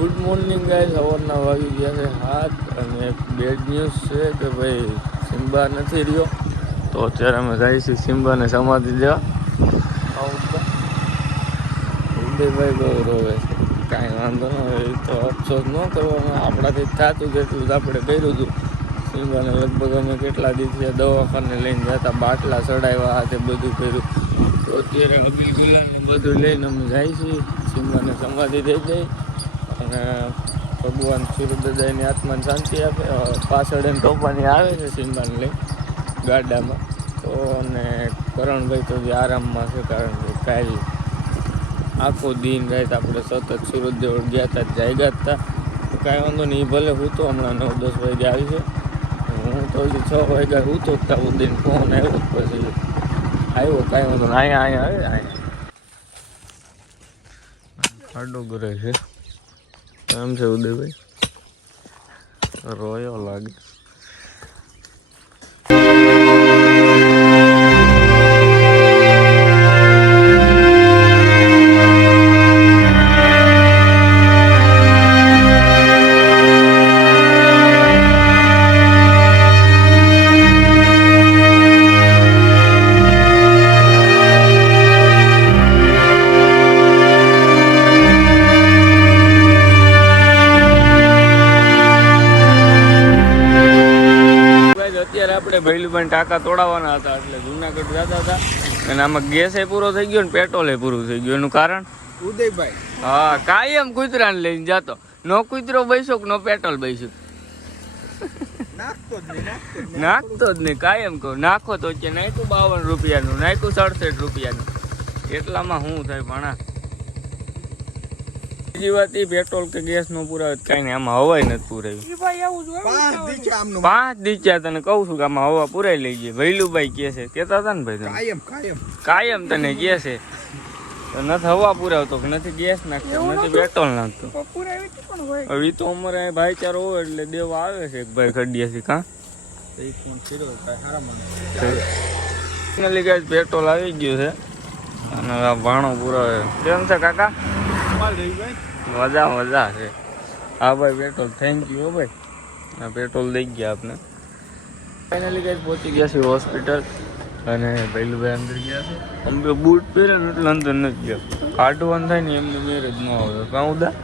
Good morning guys. સવારના વાગી ગયા છે 7 અને એક બેડ ન્યૂઝ છે કે ભાઈ સિમ્બા નથી રહ્યો, તો અત્યારે અમે જઈએ છીએ સિમ્બાને સમાધિ દેવા. ઉદયભાઈ બહુ રોવે છે, કાંઈ વાંધો ન હોય, એ તો અફસોસ ન કરવાનો, આપણાથી થતું જેટલું જ આપણે કર્યું હતું. સિમ્બાને લગભગ અમે કેટલા દિવસે દવાખાને લઈને જતા, બાટલા ચડાવ્યા, તે બધું કર્યું. તો અત્યારે અબીલ ગુલાલને બધું લઈને અમે જઈએ છીએ સિમ્બાને સમાધિ દઈ દઈ, અને ભગવાન સૂર્યદાદાની આત્માને શાંતિ આપે. પાછળ એને ટોપાની આવે છે સિમ્બાને લઈ ગાડામાં. તો અને કરણભાઈ તો જે આરામમાં છે, કારણ કે કાલે આખો દિન રાત આપણે સતત સૂરજદેવ ગયા હતા, જાગ્યા હતા. તો કાંઈ વાંધો નહીં, ભલે હું તો હમણાં 9-10 વાગે આવી છે, હું તો હજી 6 વાગ્યા હું તો ઉદયને ફોન આવ્યો, પછી આવ્યો. કાંઈ વાંધો નહીં, અહીંયા આવે ખાડો કરે છે એમ છે. ઉદયભાઈ રોયો લાગે. અત્યારે આપણે ભૈલુભાઈ ટાંકા તોડાવવાના હતા, એટલે જુનાગઢ જતા હતા, અને આમાં ગેસ એ પૂરો થઈ ગયો ને પેટ્રોલ એ પૂરું થઈ ગયું. એનું કારણ ઉદયભાઈ હા, કાયમ કૂતરાને લઈને જતો, નો કૂતરો બેસ્યો કે નો પેટ્રોલ બેસ્યું, નાખતો જ નહીં. કાયમ કહું નાખો તો કે નાખ્યું 52 રૂપિયાનું, નાખ્યું 67 રૂપિયાનું, એટલામાં શું થાય ભણા. બીજી વાત એ પેટ્રોલ કે ગેસ નો પુરાવે કઈ નહીં, આમાં હવાય નથી પુરાવી. 5 દીચા તને કહું છું કે આમાં હવા પુરાઈ લઈ ગઈ. ભૈલુભાઈ કે છે, કેતા હતા ને ભાઈ કાયમ તને કે છે, નથી હવા પુરાવતો કે નથી ગેસ નાખતો, નથી પેટ્રોલ નાખતો. હવે તો અમારે ભાઈચારો હોય એટલે દેવા આવે છે એક ભાઈ ખડિયાથી. કાં પેટ્રોલ આવી ગયું છે અને ભાણો પુરાવે. કેમ છે કાકા? મજા છે. હા ભાઈ પેટ્રોલ, થેન્ક યુ ભાઈ, આ પેટ્રોલ દઈ ગયા આપને. ફાઇનલી ગાઈસ પહોંચી ગયા છે હોસ્પિટલ, અને ભૈલુભાઈ અંદર ગયા છે. અમે બૂટ પહેરે ને એટલે અંદર નથી ગયા, કાઢવાનું થાય ને એમને મેરેજ ન આવે. કાં ઉદા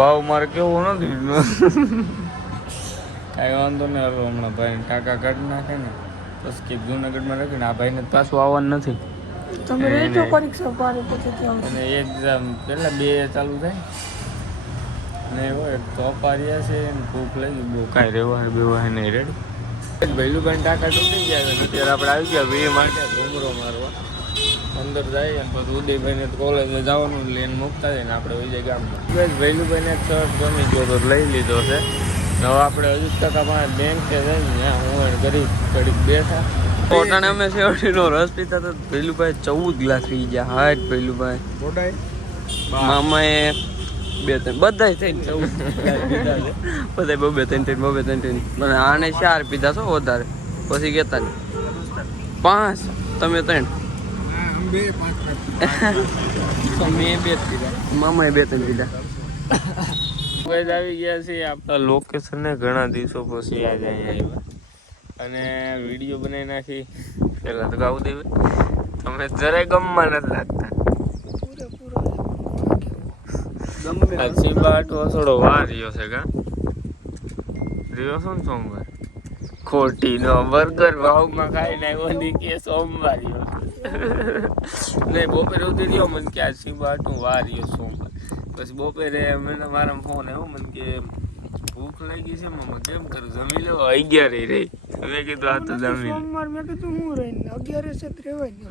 ભાવ મારે કેવો નથી, કાંઈ વાંધો નહીં. હવે હમણાં ભાઈ ટાંકા કાઢી નાખે ને બસ કે જુનાગઢમાં રાખીને આ ભાઈને પાછું આવવાનું નથી. અને એક્ઝામ પેલા 2 ચાલુ થાય ને હોય તો અપાર્યા છે, ભૂખ લાગી બહુ, કાંઈ રહેવા બેવા નહીં. રેડી ભૈલુભાઈ ટાંકા તૂટી ગયા છે. અત્યારે આપણે આવી ગયા વી માટે ઘૂમરો મારવા, અંદર જાય ને પછી ઉદયભાઈને કોલેજે જવાનું લઈને મૂકતા જાય ને આપણે વહી જાય ગામમાં. ભૈલુભાઈને શર્ટ ગમી ગયો તો લઈ લીધો છે. હવે આપણે હજુ ટકા પાસે બેંક છે ને, ત્યાં હું ગરીબ ઘડીક બેઠા. પોતાને અમે શેવટીનો રસ પીતા હતા. ભૈલુભાઈ 14 ગ્લાસ પી ગયા. હાટ ભૈલુભાઈ મામાએ 2-3 બધાય થઈને 14 પીધા છે. બધા 2-3 મને આને 4 પીધા છો વધારે, પછી કહેતા ને 5 તમે 3 મેં 2 પીધા, મામાએ 2-3 પીધા. આવી ગયા છે આપણા લોકેશને ઘણા દિવસો પછી આજે અહીંયા આવ્યા અને વિડીયો બનાવી નાખી. પેલા તો ગાવું દેવે તમે જરાય ગમમાં નથી લાગતા. સિમ્બા થોડો વાર રહ્યો છે. કા રહ્યો છો ને સોમવાર ખોટી નો બર્ગર ભાવમાં ખાઈ નાખ્યો કે સોમવાર રહ્યો નહીં. બપોરે ઉતરી રહ્યો મને કે આ સિમ્બા વાર રહ્યો સોમવાર. પછી બપોરે મને મારા ફોન આવ્યો મને કે ભૂખ લાગી છે મમ્મા, કેમ કરું જમી લો? 11 રહી. મેં કીધું આ તો જમી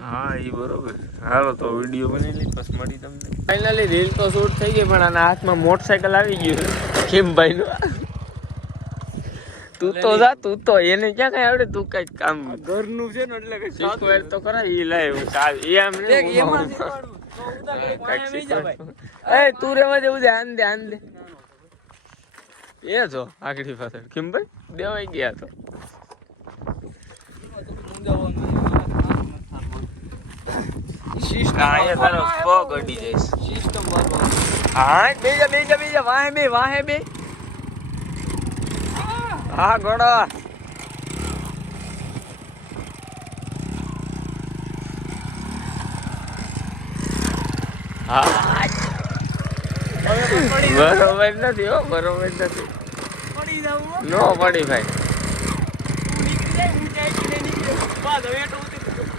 હા એ બરોબર. હાલો તો વિડીયો બની લઈ પછી મળી તમને. ફાઇનલી રીલ તો શૂટ થઈ ગઈ, પણ આના હાથમાં મોટરસાયકલ આવી ગયું કેમ ભાઈ નું. તું તો જા, તું તો એને ક્યાં કઈ આવડે, તું કઈ કામ ઘરનું છે ને એટલે શીખવાય તો ખરા. એ લાય એ આમ તું રેવા જેવું છે. આન દે એ જો આખડી પાછળ કેમ ભાઈ દેવાઈ ગયા તો સિસ્ટમ તારો પગ અડી જાય સિસ્ટમ હા બીજા વાહે બે હા ઘોડો હા બરોબર નથી હો બરોબર નથી નો પડી ભાઈ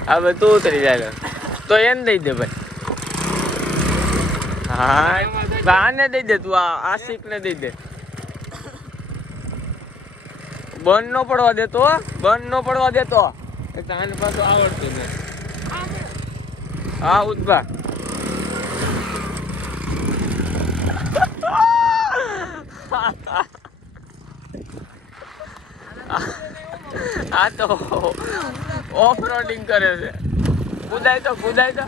હવે તું ઉતરી જાય તો એને દઈ દે ભાઈ હા આને દઈ દે તું આશિક ને દઈ દે બંધ નો પડવા દેતો આને પાછું આવડતું ને હા ઉદભા આ તો ઓફ રોડિંગ કરે છે કુદાય તો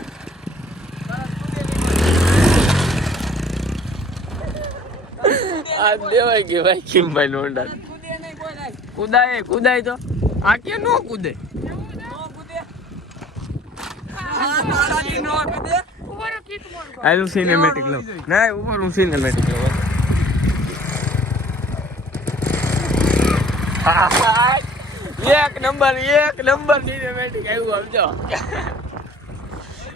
આ દેવાય ગયો ભાઈ કિમભાઈ નોંડા કુદાય તો આ કે નો કુદે આલું સિનેમેટિક લો ના ઉપર હું સિનેમેટિક લો એક નંબર સિનેમેટિક આવ્યું આવજો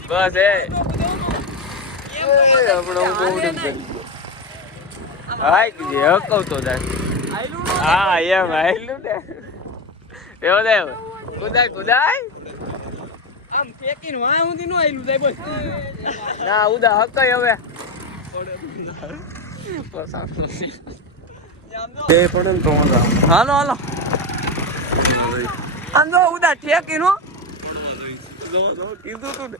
બસ એ આપણો બોર્ડિંગ કરી હાય કીજે હકવતો જાય હા એમ આયલું ને એવો દે કુદાય આમ ફેકીને વાય સુધી નો આયલું જાય બોલ ના ઉદા હકાય હવે હાલો આંદો ઉદા ઠેકી નો કીધું તું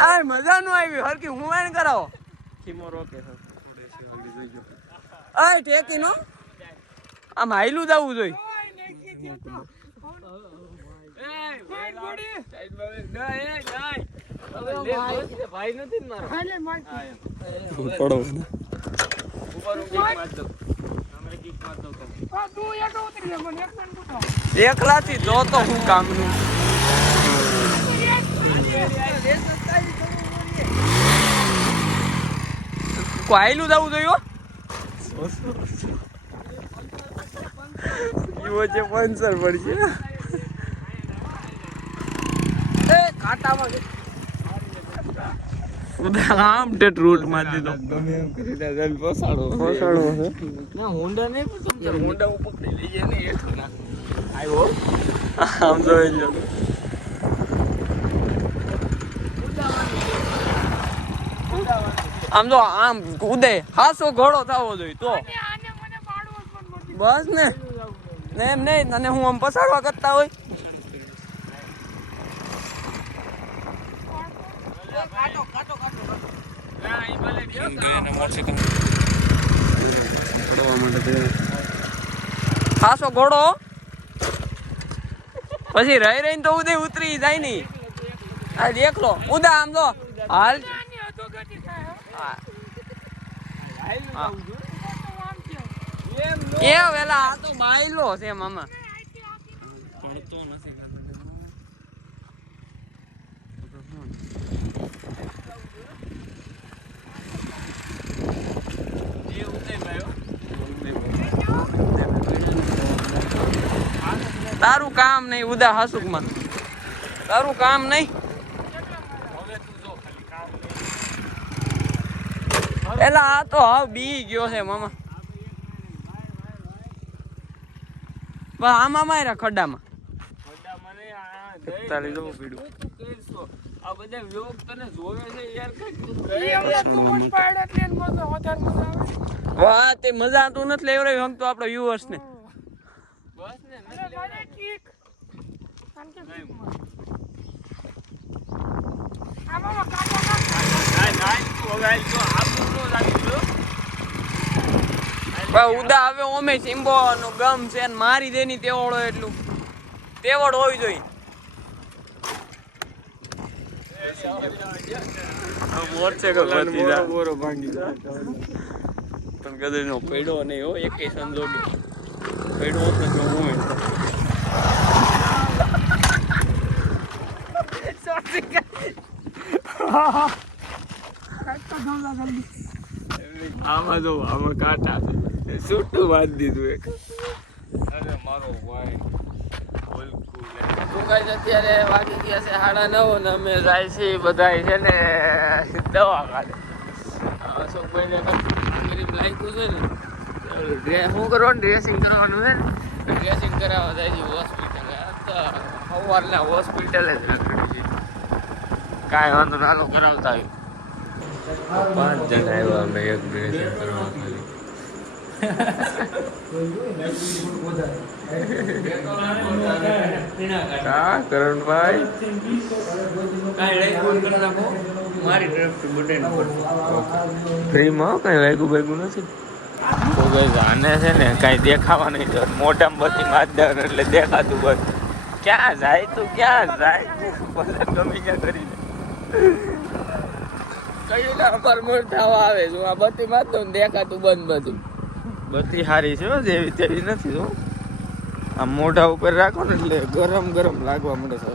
આ મજા નો આવી હરકી હું એને કરાવો ઠેકી નો આમ હાઈલું જવું જોઈએ ભાઈ નથી એકલાથી જો તો હું કામનું હાઈલું જવું જોઈએ વચ્ચે પંચર પડશે આમ ટેટ રૂટ માં દીધો ગમે એમ કરીને પોસાડો ના હોન્ડા નહીં પણ હોન્ડા ઉપર પકડી લઈએ ને હેઠો ના આવ્યો આમ જોઈ લો આમ જો આમ કૂદે હાસો ઘોડો થવો જોઈએ તો બસ ને એમ નહીં તને હું આમ પસાડવા કરતા હોય ખાસો ઘોડો પછી રહીને તો ઉદય ઉતરી જાય નઈ આ દેખ લો ઉદા આમ જો હાલ એ વેલા આ તો બાયલો છે મામા તારું કામ નહીં ઉદા હસુક માં તારું કામ નહીં એલા આ તો હાવ બી ગયો છે મામા બસ આમાં માર્યા ખડામાં વાહ તે મજા તો નથી લેવડાવી હમ તો આપડા વ્યુઅર્સ ને ઉદા હવે ઓમે સિમ્બો નો ગમ છે મારી દેની તેવડો એટલું તેવડ હોવી જોઈએ પણ કદાચ નો પડ્યો નહીં હો એક સંજોગ પડ્યો હોત ને તો હું આમાં જો આમાં કાંટા છે છૂટું બાંધી દીધું એક. અરે મારો ભાઈ શું કાંઈ અત્યારે વાગી ગયા છે 9:30 ને અમે જાય છે બધા છે ને દવા કાઢે. અશોકભાઈને ગરીબ લાગ્યું છે ને શું કરવાનું ડ્રેસિંગ કરવાનું છે ને ડ્રેસિંગ કરાવવા જાય છે હોસ્પિટલ. સવારના હોસ્પિટલે જ કાંઈ વાંધો નાનો કરાવતા આવ્યું. 5 જણા આવ્યા અમે એક ડ્રેસિંગ કરવા ખાલી. હા કરણભાઈ ફ્રીમાં કઈ વાગ્યું નથી. તો ગઈ આને છે ને કઈ દેખાવા નહીં તો મોઢામાં બધી માધર એટલે દેખાતું બસ. ક્યાં જાય તું ક્યાં જાય બધા ગમે ત્યાં કરીને કઈ ના પર મોઢાવા આવે જો આ બધી માધો ને દેખાતું બંધ બધું. બધી સારી છે જેવી તેવી નથી. જો આ મોઢા ઉપર રાખો ને એટલે ગરમ ગરમ લાગવા મળે છે.